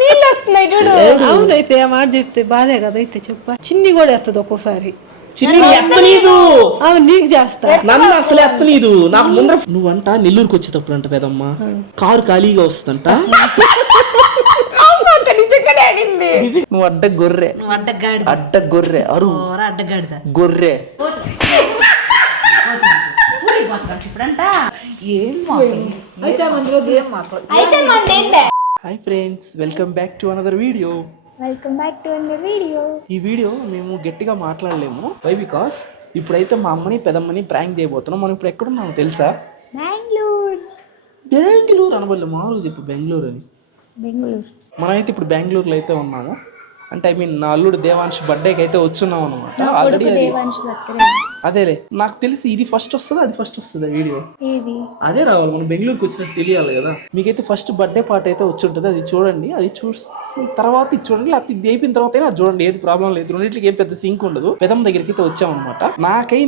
నీళ్ళు వస్తున్నాయి చూడు. అవునైతే ఆ మాట చెప్తే బాధే కదా. అయితే చెప్ప చిన్ని కూడా ఎత్తది ఒక్కోసారి. నీకు చేస్తా నన్ను అసలు ఎత్తనీదు. నాకు ముందర నువ్వంట నెల్లూరుకి వచ్చేటప్పుడు అంట పెదమ్మా కారు ఖాళీగా వస్తుందంట. నువ్వు అడ్డ గొర్రె అడ్డ గొర్రె అరు గొర్రె hi friends, welcome back to another video. ఈ వీడియో మేము గట్టిగా మాట్లాడలేము. వై బికాస్ ఇప్పుడైతే మా అమ్మని పెదమ్మని ప్రాంక్ చేయబోతున్నాం. మనం ఇప్పుడు ఎక్కడున్నామో తెలుసా? బెంగళూరు అనబడలే, మామూలుగా చెప్పు బెంగళూరు అని. మనమైతే ఇప్పుడు బెంగళూరులో అయితే ఉన్నాము. అంటే ఐ మీన్ నా అల్లుడు దేవాంశ్ బర్త్డేకి అయితే వచ్చున్నాం అనమాట. ఆల్రెడీ అదేలే నాకు తెలిసి ఇది ఫస్ట్ వస్తుందా అది ఫస్ట్ వస్తుందా వీడియో అదే రావాలి. మనం బెంగళూరుకి వచ్చినట్టు తెలియాలి కదా. మీకైతే ఫస్ట్ బర్త్డే పార్టీ అయితే వచ్చి ఉంటుంది, అది చూడండి. అది తర్వాత ఇది చూడండి, లేకపోతే ఇది అయిపోయిన తర్వాత అది చూడండి. ఏది ప్రాబ్లం లేదు, రెండింటికి ఏం పెద్ద సింక్ ఉండదు. పెదమ్మ దగ్గరికి అయితే వచ్చామన్నమాట.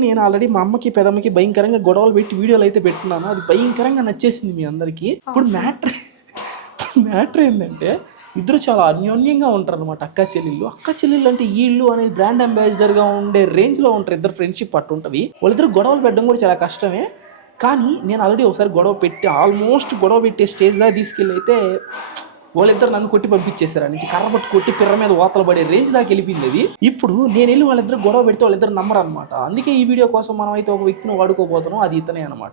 నేను ఆల్రెడీ మా అమ్మకి పెదమ్మకి భయంకరంగా గొడవలు పెట్టి వీడియోలు అయితే పెట్టున్నాను. అది భయంకరంగా నచ్చేసింది మీ అందరికి. ఇప్పుడు మ్యాటర్ ఏంటంటే ఇద్దరు చాలా అన్యోన్యంగా ఉంటారు అనమాట. అక్క చెల్లెళ్ళు అంటే వీళ్ళు అనేది బ్రాండ్ అంబాసిడర్ గా ఉండే రేంజ్ లో ఉంటారు. ఇద్దరు ఫ్రెండ్షిప్ అట్టు ఉంటుంది. వాళ్ళిద్దరు గొడవలు పెట్టడం కూడా చాలా కష్టమే. కానీ నేను ఆల్రెడీ ఒకసారి గొడవ పెట్టి ఆల్మోస్ట్ గొడవ పెట్టే స్టేజ్ దాకా తీసుకెళ్ళి అయితే వాళ్ళిద్దరు నన్ను కొట్టి పంపించేశారు. నుంచి కర్ర పట్టు కొట్టి పిర్ర మీద ఓతలు పడే రేంజ్ దాకా వెళ్ళిపోయింది అది. ఇప్పుడు నేను వెళ్ళి వాళ్ళిద్దరు గొడవ పెడితే వాళ్ళిద్దరు నమ్మరు అనమాట. అందుకే ఈ వీడియో కోసం మనం అయితే ఒక వ్యక్తిని వాడుకోబోతున్నాం. అది ఇతనే అనమాట.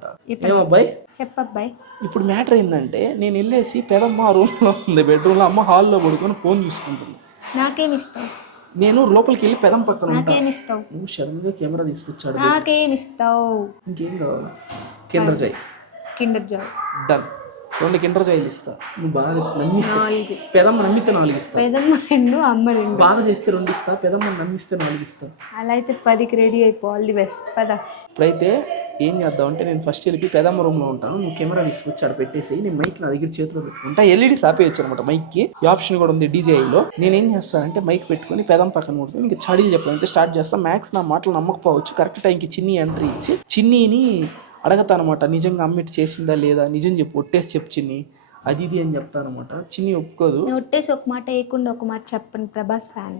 ఏమబ్బాయి చెప్పబ్బాయి. ఇప్పుడు మ్యాటర్ ఏంటంటే నేను వెళ్ళేసి పెదమ్మ రూమ్ లో ఉంది, బెడ్రూమ్ లో, అమ్మ హాల్లో పడుకొని ఫోన్ చూసుకుంటుంది. నాకేమిస్తావు? నేను లోపలికి వెళ్ళి పెదం పక్కన నాకేమిస్తావు? నువ్వు సడన్ గా కెమెరా తీసుకొచ్చాడు. నాకేమిస్తావు? ఇంకేం కావాలి? Kinder Joy done. 2 కిండర్ జాయిలు ఇస్తా. నువ్వు బాగా నమ్మిస్తా. పెదమ్మ నమ్మితే 4 ఇస్తా. పెదమ్మ 2 అమ్మ 2. బాగా చేస్తే 2 ఇస్తా. పెదమ్మ నమ్మిస్తే 4 ఇస్తా. అలా అయితే 10కి రెడీ అయిపో. All the best. పద. ఇప్పుడైతే ఏం చేద్దాం అంటే నేను ఫస్ట్ వెళ్ళి పెదమ్మ రూమ్ లో ఉంటాను. నువ్వు కెమెరా తీసుకొచ్చి ఆడ పెట్టేసి నేను మైక్ నా దగ్గర చేతిలో పెట్టుకుంటా. ఎల్ఈడి సాపేయచ్చు అనమాట మైక్ కి. ఈ ఆప్షన్ కూడా ఉంది DJIలో. నేను ఏం చేస్తానంటే మైక్ పెట్టుకుని పెదమ్మ పక్కన కొట్టుకుని ఇంకా చాడీలు చెప్పాలంటే స్టార్ట్ చేస్తా. మ్యాక్స్ నా మాటలు నమ్మకపోవచ్చు. కరెక్ట్ టైంకి చిన్ని ఎంట్రీ ఇచ్చి చిన్నీని అడగతా అనమాట. నిజంగా అమ్మిటి చేసిందా లేదా, నిజం చెప్పు, ఒట్టేసి చెప్పు చిన్ని, అది ఇది అని చెప్తానమాట. చిన్ని ఒప్పుకోదు. ఒట్టేసి ఒక మాట వేయకుండా ఒక మాట చెప్పండి. ప్రభాస్ ఫ్యాన్.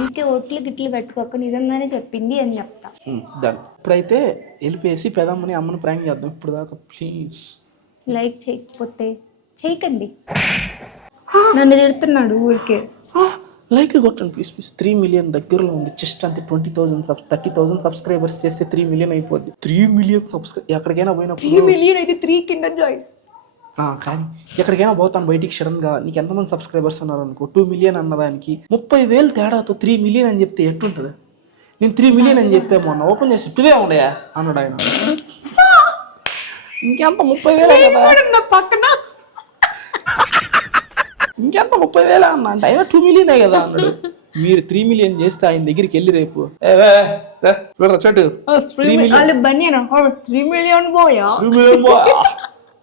ఇంకే ఒట్లు గిట్లు పెట్టుకోక నిజంగానే చెప్పింది అని చెప్తా. డన్. ఇప్పుడైతే వెళ్ళిపోయేసి పెదమ్మని అమ్మని ప్రాంక్ చేద్దాం. ఇప్పుడు దాకా ప్లీజ్ లైక్ చేయకపోతే చేయకండి. నన్ను తిడుతున్నాడు ఊరికే. లైక్ కొట్టండి ప్లీజ్ 3 మిలియన్ దగ్గరలో ఉంది. జస్ట్ అంతే 30,000 సబ్స్క్రైబర్స్ చేస్తే 3 మిలియన్ అయిపోద్ది. 3 మిలియన్ సబ్స్క్రైబ్ ఎక్కడికైనా పోయినప్పుడు 3 మిలియన్ అయితే 3 కిండర్ జాయ్స్. కానీ ఎక్కడికైనా పోతాను బయటికి సడన్ గా నీకు ఎంతమంది సబ్స్క్రైబర్స్ అన్నారు అనుకో, 2 మిలియన్ అన్నదానికి 30,000 తేడాతో 3 మిలియన్ అని చెప్తే ఎట్టుంటది? నేను 3 మిలియన్ అని చెప్పా మొన్న ఓపెన్ చేసి 2 ఉండయా అన్నాడు ఆయన. ఇంకెంత 30,000 పక్కన ఇంకెంత 30,000 అన్న అంటే అయినా 2 మిలియనే కదా అన్నాడు. మీరు 3 మిలియన్ చేస్తే ఆయన దగ్గరికి వెళ్ళి రేపు చోటు 3 మిలియన్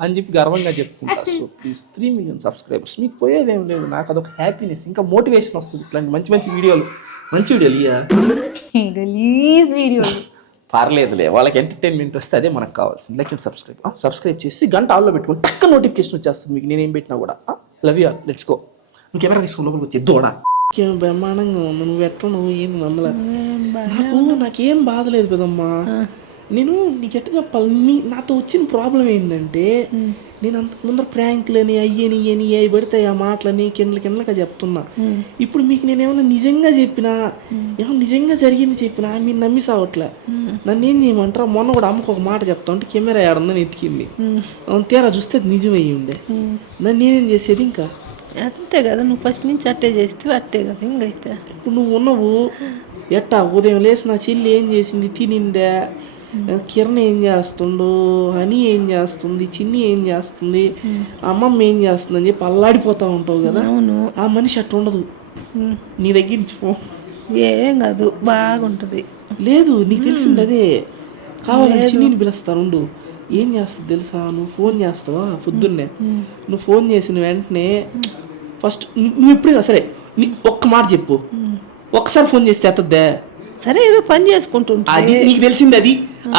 అని చెప్పి గర్వంగా చెప్పుకుంటా. So please 3 million subscribers. మీకు పోయేదేం లేదు, నాకు అదొక హ్యాపీనెస్, ఇంకా మోటివేషన్ వస్తుంది. ఇట్లాంటి మంచి వీడియోలు పర్లేదులే, వాళ్ళకి ఎంటర్టైన్మెంట్ వస్తే అదే మనకు కావాల్సింది. లైక్ అండ్ సబ్స్క్రైబ్ చేసి గంట ఆల్లో పెట్టుకోండి. టక్క నోటిఫికేషన్ వచ్చేస్తుంది మీకు నేనేం పెట్టినా కూడా. Love you, let's go. నువ్వు కెమెరా తీసుకుని లోపలికి వచ్చి దూడా బ్రహ్మాండంగా ఉంది. నువ్వు ఎట్లా నువ్వు ఏంది మమ్మల్ని నాకేం బాధలేదు కదమ్మా. నేను నీకు ఎట్లా చెప్పాలి, నాతో వచ్చిన ప్రాబ్లం ఏంటంటే నేను అంత ముందర ప్రాంక్లని అయ్యని అవి పడితే ఆ మాటలని కిందలగా చెప్తున్నా. ఇప్పుడు మీకు నేను ఏమన్నా నిజంగా చెప్పినా, ఏమన్నా నిజంగా జరిగింది చెప్పినా మీరు నమ్మి సావట్లే. నన్ను ఏం చేయమంటారా? మొన్న కూడా అమ్మకు ఒక మాట చెప్తా ఉంటే కెమెరా ఏడుందని ఎతికింది. తీరా చూస్తే అది నిజం అయ్యి ఉండే. నన్ను నేనేం చేసేది ఇంకా అంతే కదా. నువ్వు ఫస్ట్ నుంచి అట్టే చేస్తే అట్టే కదా. ఇంకైతే ఇప్పుడు నువ్వు ఉన్నావు ఎట్టా ఉదయం లేచి నా చెల్లి ఏం చేసింది తినిందే, కిరణ్ ఏం చేస్తుండు, హనీ ఏం చేస్తుంది, చిన్ని ఏం చేస్తుంది, అమ్మమ్మ ఏం చేస్తుంది అని చెప్పి అల్లాడిపోతా ఉంటావు కదా. అవును, ఆ మనిషి అట్లా ఉండదు. నీ దగ్గర నుంచి ఏం కాదు, బాగుంటుంది. లేదు నీకు తెలిసింది అదే. కావాలని చిన్నిని పిలుస్తాను. ఏం చేస్తుంది తెలుసా? నువ్వు ఫోన్ చేస్తావా పొద్దున్నే, నువ్వు ఫోన్ చేసిన వెంటనే ఫస్ట్ నువ్వు ఎప్పుడైనా సరే ఒక్క మాట చెప్పు, ఒక్కసారి ఫోన్ చేస్తే ఎత్తద్దే. సరే ఏదో పని చేసుకుంటుంటా. అది నీకు తెలిసింది.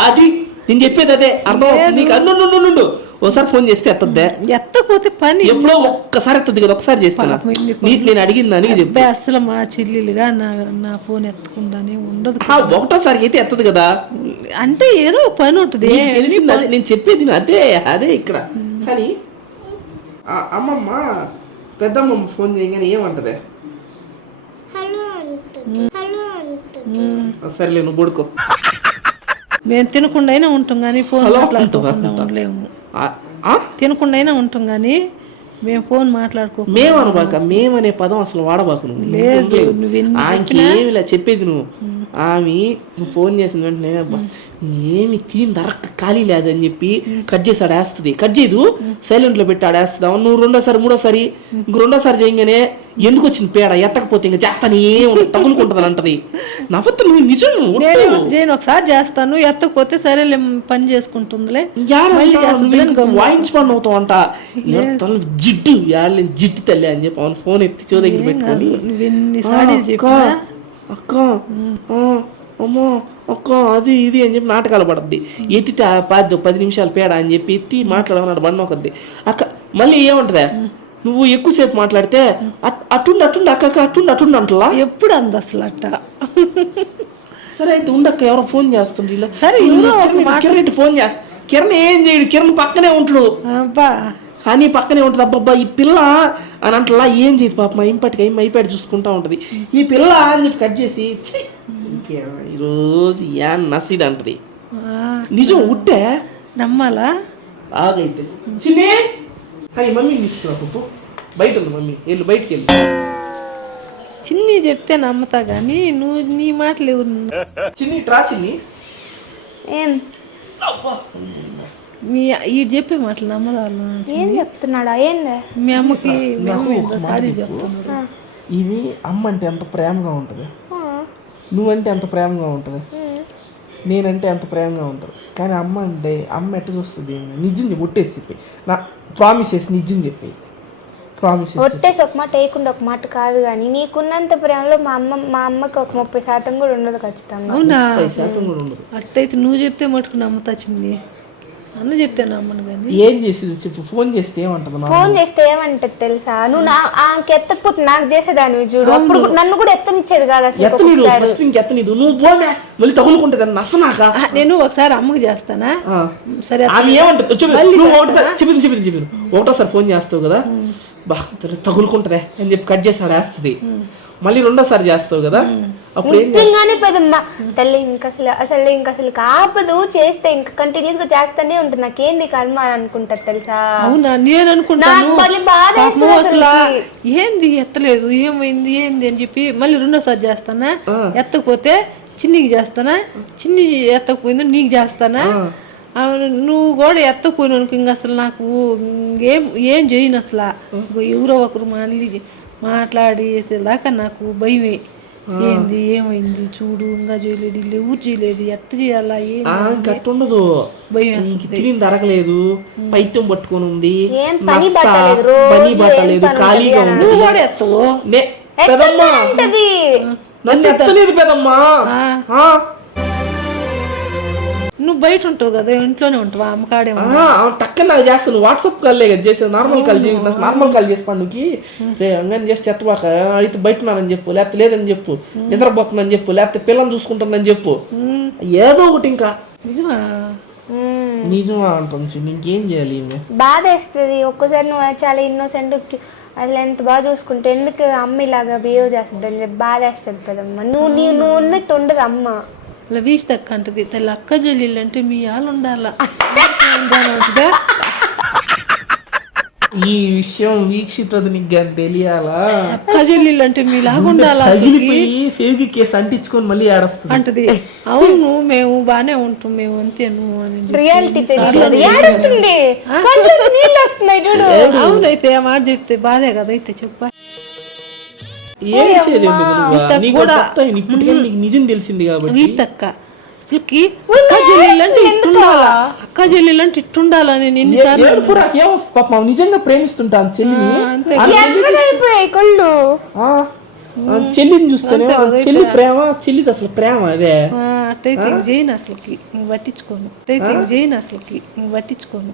అది నేను చెప్పేది అదే. అర్థం నీకు ఒకసారి ఫోన్ చేస్తే ఎత్తద్దే, ఎత్తకపోతే పని ఎప్పుడో ఒక్కసారి ఎత్తద్ది కదా, ఒకసారి చేస్తాను. నేను అడిగింది అని చెప్పి అబ్బాయి అసలు మా చెల్లెలుగా నా ఫోన్ ఎత్తకుండానే ఉండదు. ఒకటోసారికి అయితే ఎత్తదు కదా, అంటే ఏదో పని ఉంటుంది. తెలిసింది అదే నేను చెప్పేది, అదే ఇక్కడ. కానీ అమ్మమ్మ పెద్దమ్మమ్మ ఫోన్ చేయగానే ఏమంటది? సరేలే నువ్వు పడుకో. మేము తినకుండా అయినా ఉంటాం కానీ ఫోన్ మాట్లాడుకోకుండా ఉండలేము. తినకుండా అయినా ఉంటాం కానీ మేము ఫోన్ మాట్లాడుకో. మేము అనబాక, మేమనే పదం అసలు వాడబాకు. ఆమెకి ఏమి ఇలా చెప్పేది నువ్వు. ఆమె నువ్వు ఫోన్ చేసిన వెంటనే ఏమి తిని దరక్క ఖాళీ లేదని చెప్పి కట్ చేసి ఆడేస్తుంది. కట్ చేయదు, సైలెంట్లో పెట్టి ఆడేస్తుంది. నువ్వు రెండోసారి మూడోసారి రెండోసారి చేయగానే ఎందుకు వచ్చింది పేడ, ఎత్తకపోతే ఇంకా చేస్తాను తగులుకుంటుంది అంటది. నవ్వుతు నువ్వు నిజం నేను ఒకసారి చేస్తాను, ఎత్తకపోతే సరే పని చేసుకుంటుందిలే. వాయించుకొని అవుతావు అంట. జిడ్డు జిడ్డు తల్లి అని చెప్పి అవును ఫోన్ ఎత్తి చో దగ్గర పెట్టుకొని అక్క అమ్మో అక్క అది ఇది అని చెప్పి నాటకాలు పడద్ది. ఎత్తితే 10 నిమిషాలు పేడ అని చెప్పి ఎత్తి మాట్లాడమన్నాడు బండి ఒకద్ది. అక్క మళ్ళీ ఏమంటదా, నువ్వు ఎక్కువసేపు మాట్లాడితే అట్టుండి అక్క అట్టుండి అంటలా. ఎప్పుడు అంది అసలు అట్ట? సరే అయితే ఉండక్క, ఎవరో ఫోన్ చేస్తుండ్రు ఇలా. సరే కిరణ్ ఫోన్ చేస్తా. కిరణ్ ఏం చేయడు, కిరణ్ పక్కనే ఉంటాడు. కానీ పక్కనే ఉంటుంది. అబ్బబ్బా ఈ పిల్ల అని అంటలా ఏం చేయదు పాప, మా ఇంపటికి అయిపోయాడు చూసుకుంటా ఉంటుంది. ఈ పిల్ల అని చెప్పి కట్ చేసి ఈరోజు యా నసీడ్ అంటది. నిజం ఉట్టే నమ్మాలా? ఆగైతే చిన్ని అని మమ్మీ తీసుకురా పప్పు, బయట ఉంది మమ్మీ, వెళ్ళు బయటికి వెళ్ళు. చిన్ని చెప్తే నమ్ముతా గానీ నువ్వు నీ మాటలు ఎవరు? చిన్ని ట్రా చిన్ని. ఏం ఈ చెప్పే మాటలు నమ్మదాలు. ఏం చెప్తున్నాడా? ఏంది మీ అమ్మకి చెప్తున్నాడు. ఇవి అమ్మ అంటే ఎంత ప్రేమగా ఉంటుంది, నువ్వంటే ఎంత ప్రేమగా ఉంటుంది, నేనంటే ఎంత ప్రేమగా ఉంటుంది. కానీ అమ్మ అంటే అమ్మ ఎట్ట చూస్తుంది? నిజం చెప్పి ఒట్టేసి చెప్పి నా ప్రామిస్ చేసి నిజం చెప్పి ప్రామిస్ ఒట్టేసి ఒక మాట వేయకుండా ఒక మాట కాదు. కానీ నీకున్నంత ప్రేమలో మా అమ్మకి ఒక 30% కూడా ఉండదు ఖచ్చితంగా. అవునా? 30% కూడా ఉండదు. అట్టయితే నువ్వు చెప్తే మటుకు నమ్ముతా చిన్ని, అన్న చెప్తే నమ్మను. కానీ ఏం చేసేది చెప్పు. ఫోన్ చేస్తే ఏమంటది? ఫోన్ చేస్తే ఏమంటది తెలుసా? నువ్వు ఆమెకి ఎత్తకపోతే నాకు చేసేదాన్ని చూడు. అప్పుడు నన్ను కూడా ఎత్తనిచ్చేది కాదు అసలు. ఎత్తనీదు నువ్వు పోనే మళ్ళీ తగులుకుంటుంది నచ్చనాక. నేను ఒకసారి అమ్మకి చేస్తానా? సరే ఆమె ఏమంటది చెప్పింది ఒకటోసారి ఫోన్ చేస్తావు కదా, తగులుకుంటదే అని చెప్పి కట్ చేసి ఆడేస్తుంది. మళ్ళీ రెండోసారి చేస్తావు కదా, అప్పుడు నిజంగానే పెదమ్మ తల్లి ఇంకా అసలు కాపదు. చేస్తే ఇంకా కంటిన్యూస్ గా చేస్తానే ఉంటుంది. నాకేంది కర్మ అని అనుకుంటది తెలుసా? అవునా? నేను అనుకుంటాను ఏంది ఎత్తలేదు, ఏమైంది ఏంది అని చెప్పి మళ్ళీ రెండోసారి చేస్తానా. ఎత్తకపోతే చిన్నికి చేస్తానా, చిన్ని ఎత్తకపోయిందో నీకు చేస్తానా. నువ్వు కూడా ఎత్తకపోయినానికి ఇంకా అసలు నాకు ఏం చేయను అసలు. ఎవరో ఒకరు మాట్లాడేసేదాకా నాకు భయమే. ఏంది ఏమైంది చూడు, ఇంకా చేయలేదు, వీళ్ళు ఎవరు చేయలేదు, ఎట్ట చేయాలా ఉండదు. భయం దరకలేదు, పైత్యం పట్టుకొని ఉంది, పని పట్టలేదు, ఖాళీగా ఉంది. నువ్వు కూడా ఎత్తవు నన్ను ఎత్తలేదు పెదమ్మా. నువ్వు బయట ఉంటావు కదా, ఇంట్లోనే ఉంటావా? అమ్మకాడే టక్కన నాకు చేస్తాను. వాట్సాప్ కాల్ కదా చేసాను, నార్మల్ కాల్ చేసి పండుకి రే అంగని చేసి చెత్తబాక అయితే బయట ఉన్నానని చెప్పు, లేకపోతే లేదని చెప్పు, నిద్రపోతుందని చెప్పు, లేకపోతే పిల్లల్ని చూసుకుంటుందని చెప్పు, ఏదో ఒకటి. ఇంకా నిజమా అంటుంది. ఇంకేం చేయాలి? బాధ వేస్తుంది ఒక్కసారి. నువ్వు చాలా ఇన్నోసెంట్, అసలు ఎంత బాగా చూసుకుంటే ఎందుకు అమ్మ ఇలాగా బిహేవ్ చేస్తుంది అని చెప్పి బాధ వేస్తుంది కదమ్మా. నువ్వు ఉన్నట్టు ఉండదు అమ్మ. లవీష్ తక్క అంటది, తల్లి అక్క చెల్లెళ్ళు అంటే మీ వాళ్ళు ఉండాల. ఈ విషయం వీక్షితది నీకు తెలియాలా? అక్క చెల్లెళ్ళు అంటే మీ లాగా ఉండాలా? ఫేవిక్ కేసు అంటించుకొని మళ్ళీ ఏడుస్తుంది అంటది. అవును మేము బానే ఉంటాం, మేము అంతే నువ్వు అని రియాలిటీ. అవునైతే ఆ మాట చెప్తే బాధే కదా. అయితే చెప్పా ఇప్పటికే నీకు నిజం తెలిసింది కాబట్టి. అక్క చెల్లెలంటే ఇట్టుండాలని నిజంగా ప్రేమిస్తుంటాను చెల్లిని. చెల్లిని చూస్తేనే చెల్లి ప్రేమ, చెల్లిది అసలు ప్రేమ అదే. అట్టయితే ఇంక చేయను అసలుకి, ఇంక పట్టించుకోను. అట్టయితే ఇంక చేయను అసలుకి, ఇంక పట్టించుకోను.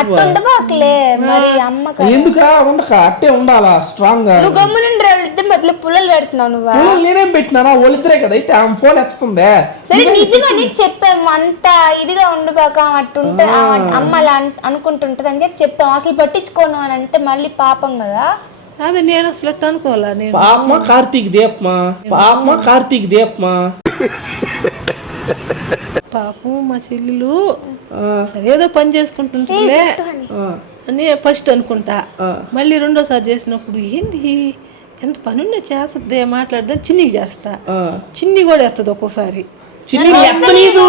అట్టుండబాకులే మరి అమ్మక ఎందుకా ఉండక అట్టే ఉండాలా స్ట్రాంగ్ గా. నువ్వు గమ్మునుండి వెళ్తే మధ్యలో పుల్లలు పెడుతున్నావు నువ్వా? నేనేం పెట్టినానా? వాళ్ళిద్దరే కదా అయితే ఆమె ఫోన్ ఎత్తుతుందే. సరే నిజమని చెప్పాము, అంత ఇదిగా ఉండిపోక అట్టుంటే అమ్మ అలా అనుకుంటుంటది అని చెప్పాము. అసలు పట్టించుకోను అని అంటే మళ్ళీ పాపం కదా. అదే నేను అసలు అట్ట అనుకోవాలా? నేను పాపమా కార్తీక్ దీపమా, పాపమా కార్తీక్ దీపమా. పాపం మా చెల్లెలు సరే ఏదో పని చేసుకుంటుంటే అని ఫస్ట్ అనుకుంటా. మళ్ళీ రెండోసారి చేసినప్పుడు ఏంది ఎంత పనున్నా చేస్తుంది మాట్లాడదా, చిన్నికి చేస్తా. చిన్ని కూడా ఎత్తది ఒక్కోసారి. చిన్ని ఎత్తనీదు,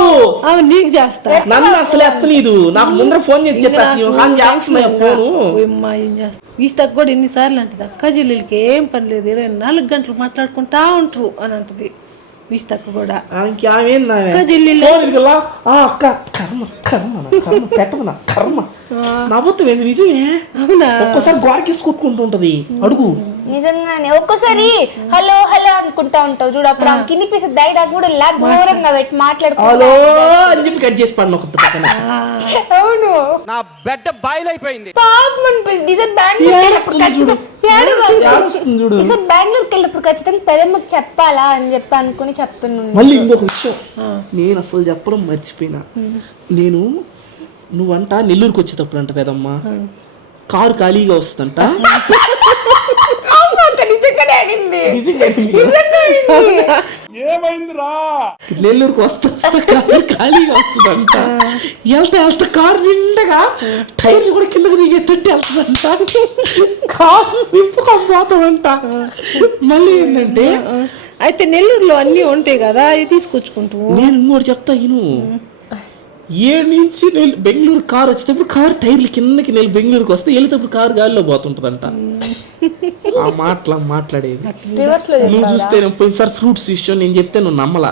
నీకు చేస్తా. నన్ను అసలు ఎత్తనీదు. నాకు ముందర ఫోన్ చేసి చెప్పేస్తా ఫోను. ఏం చేస్తా. వీస్తకు కూడా ఎన్నిసార్లు అంటది, అక్క చెల్లెలకి ఏం పని లేదు, 24 గంటలు మాట్లాడుకుంటా ఉంటారు అని అంటది. వీస్తకు కూడా అక్క కర్మ కర్మ కర్మ పెట్టదు నా కర్మ. నవ్వుతావు ఏంది? నిజమే. ఒక్కసారి గోడకేసి కొట్టుకుంటూ ఉంటది అడుగు. నిజంగానే ఒక్కసారి హలో హలో అనుకుంటా ఉంటావు చూడు, అప్పుడు ఆమె కినిపిస్తుంది. డైలాగ్ కూడా ఇలా దూరంగా పెట్టి మాట్లాడుకో అని చెప్పి కట్ చేసి పడిన ఒక పక్కన. అవును నా బెడ్ బాయిల్ అయిపోయింది. పాపం అనిపిస్తుంది. బెంగళూరుకి వెళ్ళినప్పుడు ఖచ్చితంగా పెదమ్మకి చెప్పాలా అని చెప్పి అనుకుని చెప్తున్నాను. మళ్ళీ ఇంకొక విషయం నేను అసలు చెప్పడం మర్చిపోయినా. నేను నువ్వంట నెల్లూరుకి వచ్చేటప్పుడు అంట పెదమ్మ కారు ఖాళీగా వస్తుందంట. ఏమైందిరా? నెల్లూరుకి వస్తా కారు ఖాళీగా వస్తుందంట. వెళ్తా కారు నిండగా టైర్లు కూడా కిందకి దిగేటట్టు వెళ్తుందంట. కారు నింపుకోపోతామంట. మళ్ళీ ఏంటంటే అయితే నెల్లూరులో అన్ని ఉంటాయి కదా, అవి తీసుకొచ్చుకుంటూ. నేను ఇంకోటి చెప్తా ఇను. 7 నుంచి బెంగళూరు కారు వచ్చేటప్పుడు కారు టైర్లు కిందకి బెంగళూరుకి వస్తే వెళ్ళేటప్పుడు కారు గాలిలో పోతుంటదంట. ఆ మాట్లాడేది నువ్వు చూస్తే పోయినసారి ఫ్రూట్స్ విషయం నేను చెప్తే నువ్వు నమ్మలా.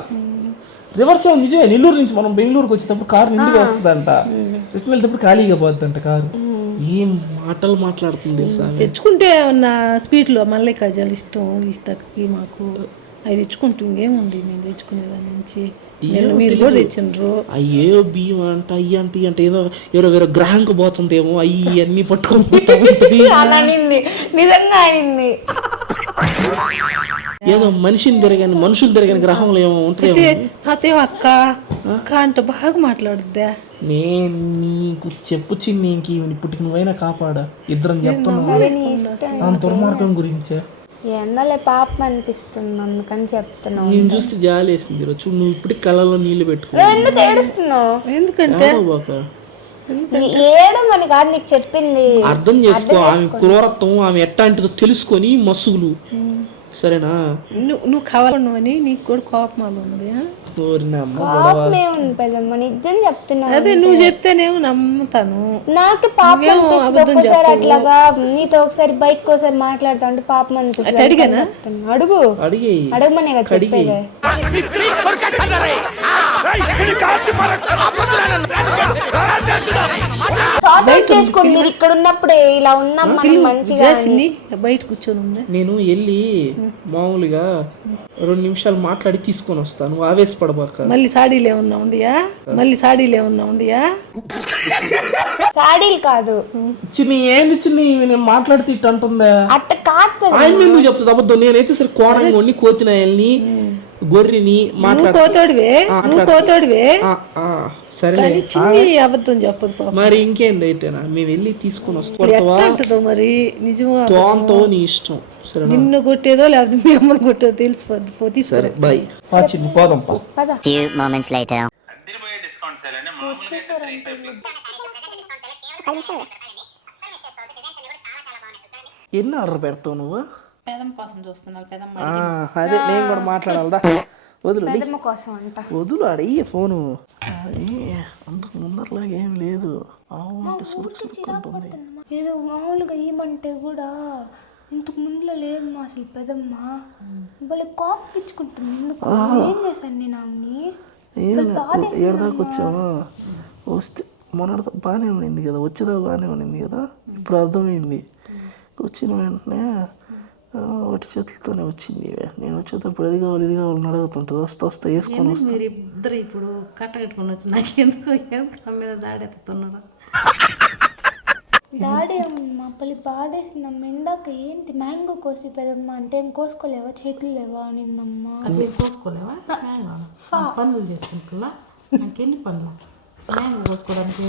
రివర్స్ నిజమే. నెల్లూరు నుంచి మనం బెంగళూరుకి వచ్చేటప్పుడు కారు నిండుగా వస్తుందంట, రిటర్న్ వెళ్తేప్పుడు ఖాళీగా పోతుందంట కారు. ఏం మాటలు మాట్లాడుతుంది తెలుసా. తెచ్చుకుంటే ఉన్న స్వీట్ లో మళ్ళీ కజాలు ఇష్టం. ఇస్తాకి మాకు అది తెచ్చుకుంటూ ఇంకేముంది మేము తెచ్చుకునేదాని నుంచి. మీరు కూడా తెచ్చిండ్రు. అయ్యో బియ్యం అంట అయ్యి అంటే అంటే ఏదో ఏదో వేరే గ్రహంకి పోతుందేమో అయ్యి అన్ని పట్టుకొని నిజంగా అనింది. ఏదో మనుషులు తిరగని గ్రహంలో ఏమో ఉంటుంది. అదే అక్క అక్క అంటే బాగా మాట్లాడుద్దా. నేను నీకు చెప్పు చిన్ని, ఇప్పటికి నువ్వైనా కాపాడా. ఇద్దరం చెప్తున్నా దుర్మార్గం గురించే. ఎందలే పాపం అనిపిస్తుంది అందుకని చెప్తున్నావు. నేను చూస్తే జాలి వేసింది. చూడు నువ్వు ఇప్పటికి కళ్ళలో నీళ్లు పెట్టుకో. ఎందుకు ఏడుస్తున్నావు? ఎందుకంటే ఏడమని కాదు నీకు చెప్పింది. అర్థం చేసుకో. ఆమె క్రూరత్వం ఆమె ఎట్టాంటిదో తెలుసుకొని మసుగులు. సరేనా? నువ్వు కావాలని నీకు కూడా కోపం ఉంది. నిజం చెప్తున్నా. అదే నువ్వు చెప్తేనేమో నమ్ముతాను. నాకు పాపం అనిపిస్తుంది ఒక్కసారి అట్లాగా. నీతో ఒకసారి బయటకు ఒకసారి మాట్లాడుతా అంటే పాపం అనిపిస్తుంది. అడిగానా? అడుగు అడగమనే కదా చెప్పేది. చేసుకోండి మీరు ఇక్కడ ఉన్నప్పుడే ఇలా ఉన్నాం మనం మంచిగా. బయట కూర్చొని నేను వెళ్ళి మామూలుగా 2 నిమిషాలు మాట్లాడి తీసుకొని వస్తాను. ఆవేశపడబాక. మళ్ళీ సాడీలు ఏమన్నా ఉండియా? సాడీలు కాదు చిన్ని. ఏంది చిన్ని నేను మాట్లాడితే ఇట్టు అంటుందా? అట్ట కాదు. ఆయన ఎందుకు చెప్తుంది అబద్ధం? నేనైతే సరే కోడంగి కోతినాయల్ని గొర్రెని కోతోడివే సరే అబద్ధం చెప్పదు. మరి ఇంకేంది అయితేనా మేము వెళ్ళి తీసుకుని వస్తాం. మరి నిజమా నీ ఇష్టం. సరే నిన్ను కొట్టేదో లేకపోతే మీ అమ్మని కొట్టేదో తెలిసిపోద్ది. సరే బాయ్. చిన్ని పోదాం. ఎన్ని ఆర్డర్ పెడతావు నువ్వు? అదే నేను కూడా మాట్లాడాలదా. వదులు అడిగే ఫోను. అంతకు ముందరలాగా ఏం లేదు. ఏదో మామూలుగా ఏమంటే కూడా ఇంతకు ముందులో లేదు మా అసలు పెదమ్మ వాళ్ళ కాపు ఇచ్చుకుంటుంది. ఎందుకు ఏం చేశాను నేను ఆమెని? ఏడాదాకా వచ్చావా? వస్తే మొన్నటితో బాగానే ఉండింది కదా, వచ్చేదా బాగానే ఉండింది కదా. ఇప్పుడు అర్థమైంది. వచ్చిన వెంటనే ఒకటి చేతులతోనే వచ్చింది. నేను వచ్చేటప్పుడు ఇది కావాలి ఇది కావాలని అడుగుతుంటుంది. వస్తా వేసుకొని వస్తా. మీరు ఇద్దరు ఇప్పుడు కట్టగట్టుకుని వచ్చి నాకు ఎందుకు మీద దాడెత్తుతున్నారు? డాడీ మా పల్లి బాధేసిందమ్మ. ఇందాక ఏంటి మ్యాంగో కోసి పెదమ్మ అంటే ఏం కోసుకోలేవా, చేతులు లేవా నిన్నమ్మ. అది కోసుకోలేవా? పనులు చేసుకుంటున్నా నాకెన్ని పనులు మ్యాంగో కోసుకోవడానికి.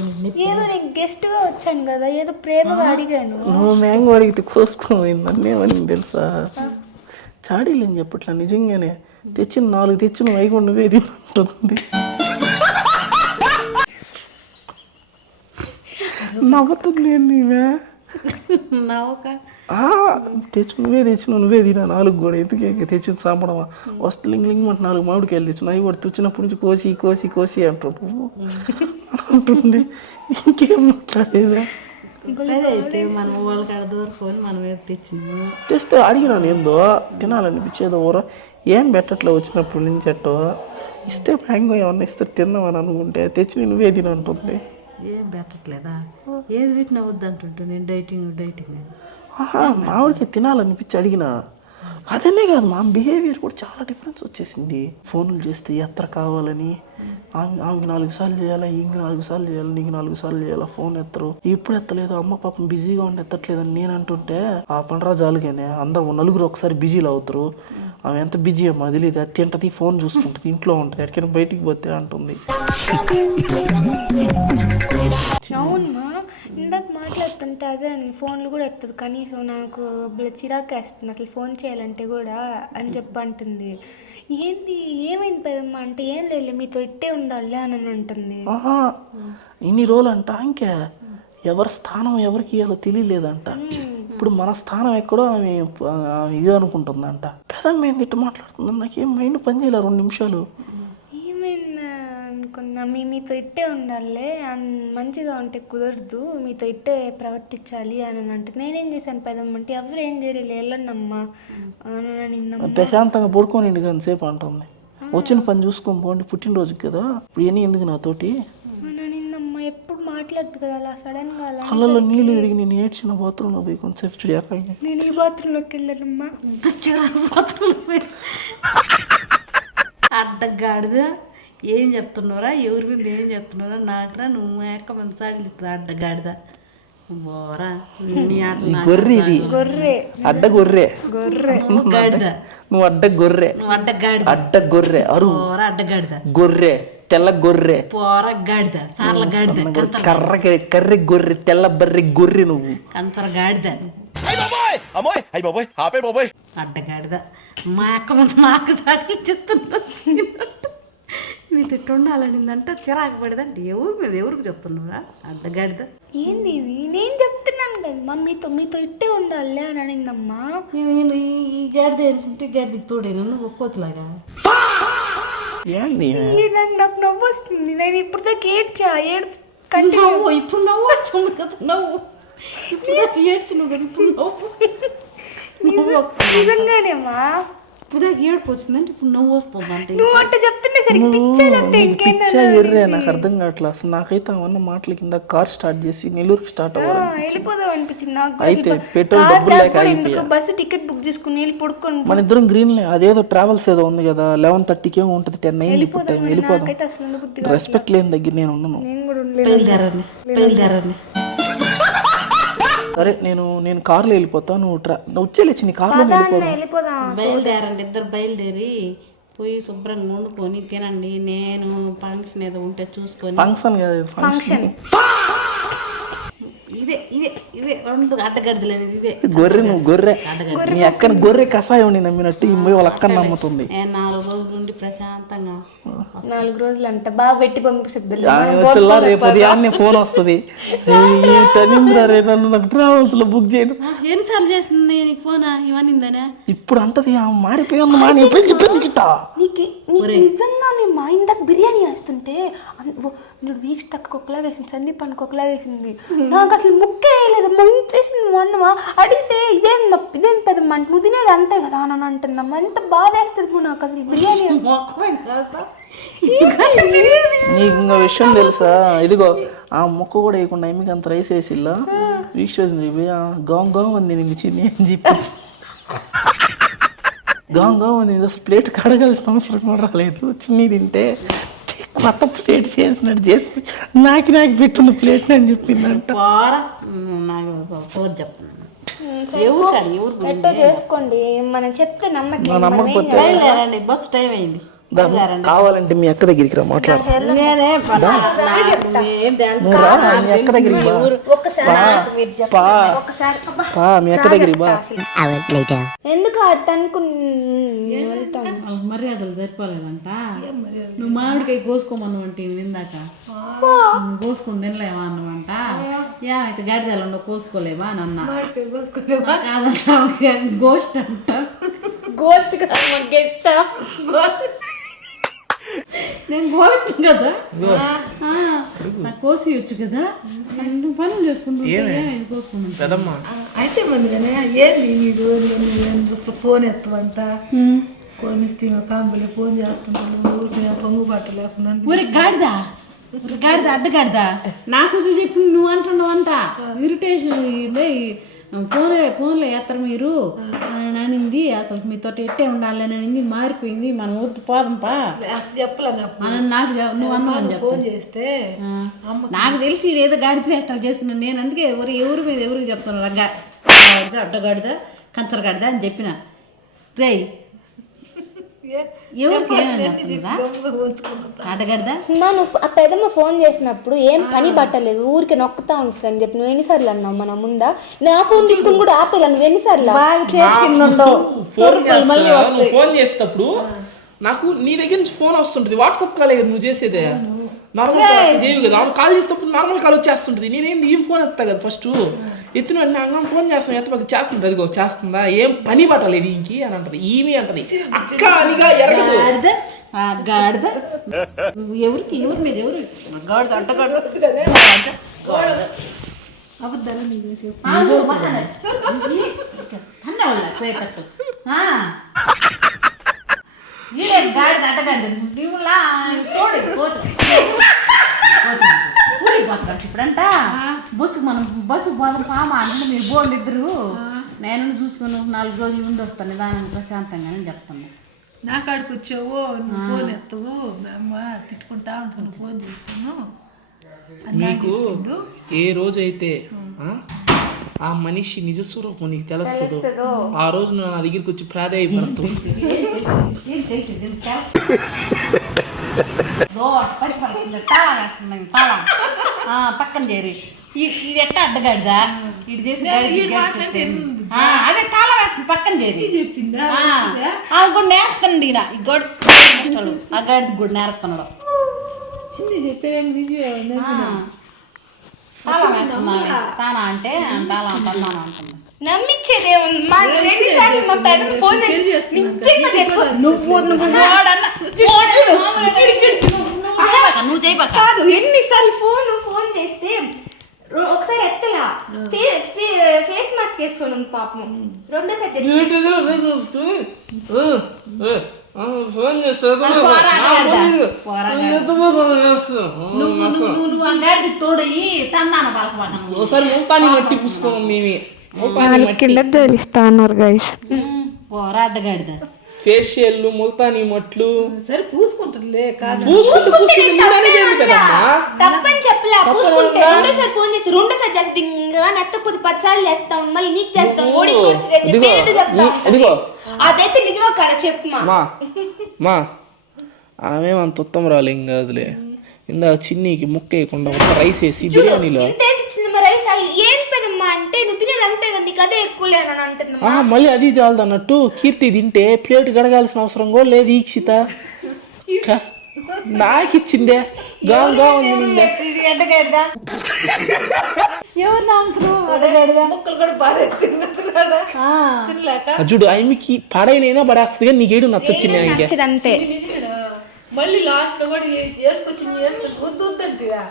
ఏదో నేను గెస్ట్ గా వచ్చాను కదా, ఏదో ప్రేమగా అడిగాను. నువ్వు మ్యాంగో అడిగితే కోసుకోయింది నన్నేమని తెలుసా? చాడీలు ఏం చెప్పట్లా, నిజంగానే తెచ్చిన 4 తెచ్చిన వైకుండా నువ్వే తింటుంది. నవ్వుతుంది నీవే నవ్వక నువ్వే తినా 4 కూడా ఎందుకు తెచ్చింది సాంపడమా? వస్తు లింగ్ అంటే 4 మామిడికాయలు తెచ్చిన అవి కూడా తెచ్చినప్పటి నుంచి కోసి అంటుంది. ఇంకేం మాట్లాడేదా? సరే అయితే మనం వాళ్ళకి దూరుకొని మనం ఏదో తెచ్చినాము. తెస్తే అడిగినాను ఏందో తినాలనిపించేదో ఊర ఏం పెట్టట్లే వచ్చినప్పటి నుంచి అట్టో. ఇస్తే మ్యాంగో ఏమన్నా ఇస్తే తిన్నామని అనుకుంటే తెచ్చి నువ్వే తినంటుంది. ఏం పెట్టట్లేదా? ఏది పెట్టినా వద్దంటుంటే నేను డైటింగ్ మామిడికి తినాలనిపించి అడిగిన. అదనే కాదు మా బిహేవియర్ కూడా చాలా డిఫరెన్స్ వచ్చేసింది. ఫోన్లు చేస్తే ఎత్తర కావాలని ఆమెకి 4 సార్లు చేయాలా, ఇంక 4 సార్లు చేయాలి, నీకు 4 సార్లు చేయాలా, ఫోన్ ఎత్తరు. ఇప్పుడు ఎత్తలేదు, అమ్మ పాపం బిజీగా ఉండి ఎత్తట్లేదని నేను అంటుంటే ఆ పండరా జాలుగానే అందరూ 4 ఒకసారి బిజీలు అవుతారు. ఆమె ఎంత బిజీ అమ్మా తెలియదు, అది తింటది, ఫోన్ చూసుకుంటుంది, ఇంట్లో ఉంటుంది, ఎక్కడికైనా బయటికి పోతే అంటుంది. అవునమ్మా, ఇందాక మాట్లాడుతుంటే అదే అని ఫోన్లు కూడా ఎత్తదు కనీసం. నాకు చిరాకు వేస్తుంది అసలు ఫోన్ చేయాలంటే కూడా అని చెప్పి అంటుంది. ఏంది ఏమైంది పెదమ్మా అంటే ఏం లేదు మీతో ఇట్టే ఉండాలి అని అంటుంది. ఇన్ని రోజులు అంట ఇంకే ఎవరి స్థానం ఎవరికి ఇవ్వాలో తెలియలేదంట. ఇప్పుడు మన స్థానం ఎక్కడో ఆమె ఇది అనుకుంటుందంట. పెదమ్మ ఏంది ఇట్లా మాట్లాడుతుంది, నాకేం మైండ్ పని చేయలే 2 నిమిషాలు. ఏమైంది అనుకున్నా, మీతో ఇట్టే ఉండాలి, మంచిగా ఉంటే కుదరదు, మీతో ఇట్టే ప్రవర్తించాలి అని అంటే నేనేం చేశాను పెదమ్మంటే ఎవరు ఏం చేయలేదు వెళ్ళండమ్మా అని ప్రశాంతంగా పడుకోనిండి కాసేపు అంటుంది. వచ్చిన పని చూసుకొని పోండి, పుట్టినరోజుకి కదా, ఇప్పుడు ఇవన్నీ ఎందుకు నాతోటి ఎప్పుడు మాట్లాడుతు కదా అలా సడన్ గా. కళ్ళల్లో నీళ్ళు తిరిగి నేను ఏడ్చిన బాత్రూంలో పోయి కొంచెంసేపు చూడకండి. నేను ఈ బాత్రూంలోకి వెళ్ళానమ్మా. అడ్డగాడిదా ఏం చెప్తున్నారా, ఎవరి మీద ఏం చెప్తున్నారా? నాకురా నువ్వు ఎక్క మంది సాగిలిస్తుంది అడ్డగాడిదా. బోరా గొర్రె ఇది అడ్డ గొర్రె గాడిద, నువ్వు అడ్డ గొర్రె, నువ్వు అడ్డగాడిద, అడ్డ గొర్రె అరు అడ్డగాడిద, గొర్రె తెల్ల గొర్రె, పోర గాడిద, సార్ల గాడిద, కర్రె గొర్రె, తెల్ల బర్రె గొర్రె, నువ్వు కంచర గాడిద, అడ్డగాడిద. మా అక్క ముందు నాకు సాటి చెప్తున్నా మీతో ఉండాలనిందంట, చిరాకు పడదంటే ఎవరి మీద ఎవరికి చెప్తున్నారా అడ్డగాడిద. ఏంది నేను చెప్తున్నాను కదమ్మా మీతో ఇట్టే ఉండాలి అని అనిందమ్మా. నేను ఈ గాడిద ఏంటంటే గాడిద తోడేను నువ్వు ఒక్కోతులాగా. నాకు నవ్వు వస్తుంది, నేను ఇప్పుడు దాకా ఏడ్చా ఇప్పుడు నవ్వు వస్తుంది కదా, నవ్వు ఏడ్చినావు కదా, ఇప్పుడు నవ్వు నిజంగానేమ్మా. ఇప్పుడు దాకా ఏడుపు వచ్చిందంటే ఇప్పుడు నవ్వు వస్తుంది అంటే నువ్వు అట్ట చెప్తుంటే సరిగ్గా పిచ్చా ఎర్రే నాకు అర్థం కావట్లేదు అసలు. నాకైతే అవన్న మాటల కింద కార్ స్టార్ట్ చేసి నెల్లూరుకి స్టార్ట్ వెళ్ళిపోదాం అనిపించింది నాకు. అయితే పెట్రోల్ డబ్బులు లేక బస్సు టికెట్ బుక్ చేసుకుని వెళ్ళి పడుకొని మన ఇద్దరం గ్రీన్ అదేదో ట్రావెల్స్ ఏదో ఉంది కదా 11:30కి ఏమో ఉంటుంది, 10 అయింది ఇప్పుడు టైం. వెళ్ళిపోదాం, రెస్పెక్ట్ లేని దగ్గర నేను ఉన్నాను. బయలుదేరని సరే నేను కార్లో వెళ్ళిపోతా, నువ్వు వచ్చేలేచి నీ కార్లో వెళ్ళిపోదాం. బయలుదేరండి, ఇద్దరు బయలుదేరి పోయి శుభ్రంగా వండుకొని తినండి. నేను ఫంక్షన్ ఏదో ఉంటే చూసుకొని. ఫంక్షన్ ఇదే ఇదే ఇదే 2 అడ్డగడ్డలు అనేది ఇదే. గొర్రె నువ్వు గొర్రె, నీ అక్కని గొర్రె కషాయం నమ్మినట్టు ఈ వాళ్ళ అక్కని నమ్ముతుంది. 4 రోజుల నుండి ప్రశాంతంగా 4 రోజులు అంట బాగా పెట్టి పంపిస్తుంది. రేపు ఉదయాన్నే ఫోన్ వస్తుంది, నాకు ట్రావెల్స్ లో బుక్ చేయను. ఎన్నిసార్లు చేసింది నేను ఫోనా ఇవన్నీందనే ఇప్పుడు అంటది మారిపోయింది. నిజంగానే మా ఇందాక బిర్యానీ వేస్తుంటే వీక్స్ తక్కువ ఒకలాగా వేసింది, సందీప్ పనికి ఒకలాగా వేసింది, నాకు అసలు ముక్కే వేయలేదు. మంచేసింది మా అన్నమా అడిగితే ఇదేం పెద్దమ్మ అంటే నువ్వు తినేది అంతే కదా అని అంటున్నామ్మా. ఎంత బాధ వేస్తుంది నాకు అసలు బిర్యానీ. నీకు ఇంకో విషయం తెలుసా, ఇదిగో ఆ ముక్క కూడా వేయకుండా మీకు అంత రైస్ వేసిల్లా వీక్ష గాం గాం ఉంది నేను చిన్ని అని చెప్పి గాంగా నేను అసలు ప్లేట్ కడగాల్సిన అవసరం కూడా రాలేదు. చిన్ని తింటే మొత్తం ప్లేట్ చేసినట్టు చేసి నాకు పెట్టున్న ప్లేట్ అని చెప్పిందంట. ఎట్టో చేసుకోండి, మనం చెప్తే నమ్మకపోతే బస్ టైం అయింది. కావాలంటే మీ అక్క దగ్గరికి రా మాట్లాడు. మీ అక్క దగ్గరికి మీ అక్క దగ్గరికి బా. ఎందుకు అట్ట మర్యాదలు సరిపోలేదంట. నువ్వు మామిడికాయ కోసుకోమను అంటే ఇందాక కోసుకుని తినలేమా అన్నమాట. అయితే గాడిదలు ఉండవు కోసుకోలేమా అని అన్నా. గోస్ట్ అంట. గోస్ట్ గెస్ట్ నేను గోస్ట్ కదా, నాకు కోసియొచ్చు కదా, నువ్వు పనులు చేసుకుంటూ కోసుకున్నాను. అయితే మందిగానే ఏంది నీడు అసలు ఫోన్ ఎత్తవంట కొనిస్తే కాంపలే ఫోన్ చేస్తుంటాను ఊరికి పొంగు పట్ట లేకుండా. ఊరి గాడిదా అడ్డగాడిదా నాకు చెప్పి నువ్వు అంటున్నావు అంట. ఇరిటేషన్ ఫోన్లో ఎత్తరు మీరు అనింది. అసలు మీతో ఎట్టే ఉండాలి అని అనింది. మారిపోయింది, మనం వద్దు పోదంపా చెప్పలే నాకు నువ్వు అన్నావు అని చెప్పి ఫోన్ చేస్తే నాకు తెలిసి ఏదో గాడి చేష్టాలు చేస్తున్నాను నేను. అందుకే ఎవరి మీద ఎవరికి చెప్తున్నాను అడ్డగాడిదా కంచరగాడిదా అని చెప్పిన. రే ఎవరికి అడ్డగాడిదా ఆ పెదమ్మ ఫోన్ చేసినప్పుడు ఏం పని పట్టలేదు, ఊరికి నొక్కుతా ఉంటుంది అని చెప్పి నువ్వు ఎన్నిసార్లు అన్నావు మన ముందా? నా ఫోన్ తీసుకుని కూడా ఆపేలా నువ్వు ఎన్నిసార్లు ఫోన్ చేసేటప్పుడు నాకు నీ దగ్గర నుంచి ఫోన్ వస్తుంటది. వాట్సాప్ కాలే కదా నువ్వు చేసేదే, నార్మల్ కాల్ చేయవు కదా. ఆమె కాల్ చేసేటప్పుడు నార్మల్ కాల్ వచ్చేస్తుంటది. నేనేంది ఏం ఫోన్ ఎత్తా కదా ఫస్ట్ ఎత్తున అంగం ఫోన్ చేస్తాను ఎత్తబాకి చేస్తుంది. అదిగో చేస్తుందా ఏం పని పట్టలేదు ఇంకి అని అంటది. ఈమె అంటది అక్క అనిగా ఎరగదు. గాడిద ఎవరికి ఎవరి మీద ఎవరు గాడిద అంటగాడు అబద్ధాలు నీకు గాడిద అడ్డగాడి ఇప్పుడంట బస్సు పోదాం పామా అంటే మీరు బోర్డు ఇద్దరు నేను చూసుకుని 4 రోజులు ఉండి వస్తాను నిదానం ప్రశాంతంగా అని చెప్తాను. నా కాడికి వచ్చావు నువ్వు ఫోన్ ఎత్తవు అమ్మ తిట్టుకుంటా ఉంటాను ఫోన్ చేస్తాను. నీకు ఏ రోజైతే ఆ మనిషి నిజ స్వరూపం నీకు తెలుస్తుందో ఆ రోజు నువ్వు నా దగ్గరికి వచ్చి ప్రాధాయపడతావు. పక్కన చేరి ఇది ఎట్ట అడ్డగాడిదా ఇటు చేసి అదే చాలా వేస్తుంది పక్కన చేసి చెప్పిందా కూడా నేర్పండి ఆ గాడిది కూడా నేర్పుతున్నాడు. చిన్న చెప్పాను తాళం వేస్తున్నా తానా అంటే తాళం తన్నాను అంటున్నా. నమ్మించేది మా పెదమ్మ ఫోన్ చేసి నువ్వు చేయబా కాదు ఎన్నిసార్లు ఫోన్ చేస్తే ఒకసారి ఎత్తలా ఫేస్ మాస్క్ వేసుకోను పాపం. రెండోసారి ఫోన్ చేస్తా తోడయి తన్నాను బాలకబాట ఒకసారి ముల్తాని మట్టి పూసుకోమని మేమే ఇస్తా అన్నారు గైస్. అడ్డగాడిదా ఫేషియల్ ముల్తాని మట్లు సరే పూసుకుంటుందిలే కాదు తప్పని చెప్పలే పూసుకుంటే రెండోసారి ఫోన్ చేస్తే రెండోసారి చేస్తే ఇంకా నెత్తకపోతే 10 సార్లు చేస్తాం మళ్ళీ నీకు చేస్తాం ఓడి చెప్తా. అదైతే నిజమా కదా చెప్పు మా ఆమె అంత ఉత్తమ రాలేం కాదులే. ఇందాక చిన్నీకి ముక్క వేయకుండా రైస్ వేసి బిర్యానీలో రైస్ ఏం పెదమ్మా అంటే నువ్వు తినేది అంతే కదా నీకు అదే ఎక్కువ లేదని అంటున్నా. మళ్ళీ అది చాలదు అన్నట్టు కీర్తి తింటే ప్లేట్ గడగాల్సిన అవసరం కూడా లేదు. ఈక్షిత నాకు ఇచ్చిందే గాంగా ఉంది ముక్కలు కూడా బాగా తినలేక చూడు ఆమెకి పడైనా పడేస్తుంది కానీ నీకేడు నచ్చొచ్చింది ఆమెకి అంతే. మళ్ళీ లాస్ట్ లో కూడా వేసుకొచ్చి గుద్దుంటిగా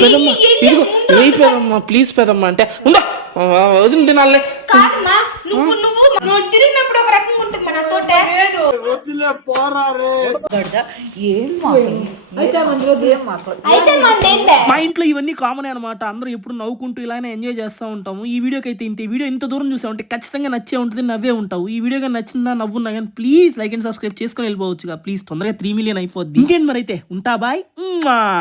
పెదమ్మా ప్లీజ్ పెదమ్మా అంటే ఉందా వదిలి తినాలే. కాదమ్మా నువ్వు తిరిగినప్పుడు ఒక రకంగా ఉంటుంది నాతోటే అయితే మంది వద్దు. అయితే మంది ఏంటే మా ఇంట్లో ఇవన్నీ కామన్ అనమాట. అందరూ ఎప్పుడు నవ్వుకుంటూ ఇలానే ఎంజాయ్ చేస్తూ ఉంటాము. ఈ వీడియోకి అయితే ఇంత. ఈ వీడియో ఇంత దూరం చూసామంటే ఖచ్చితంగా నచ్చే ఉంటుంది, నవ్వే ఉంటావు. ఈ వీడియో కానీ నచ్చిందా, నవ్వున్నా కానీ ప్లీజ్ లైక్ అండ్ సబ్స్క్రైబ్ చేసుకొని వెళ్ళిపోవచ్చుగా. ప్లీజ్ తొందరగా 3 మిలియన్ అయిపోద్ది. ఇంకేంటి మరి అయితే ఉంటా, బాయ్.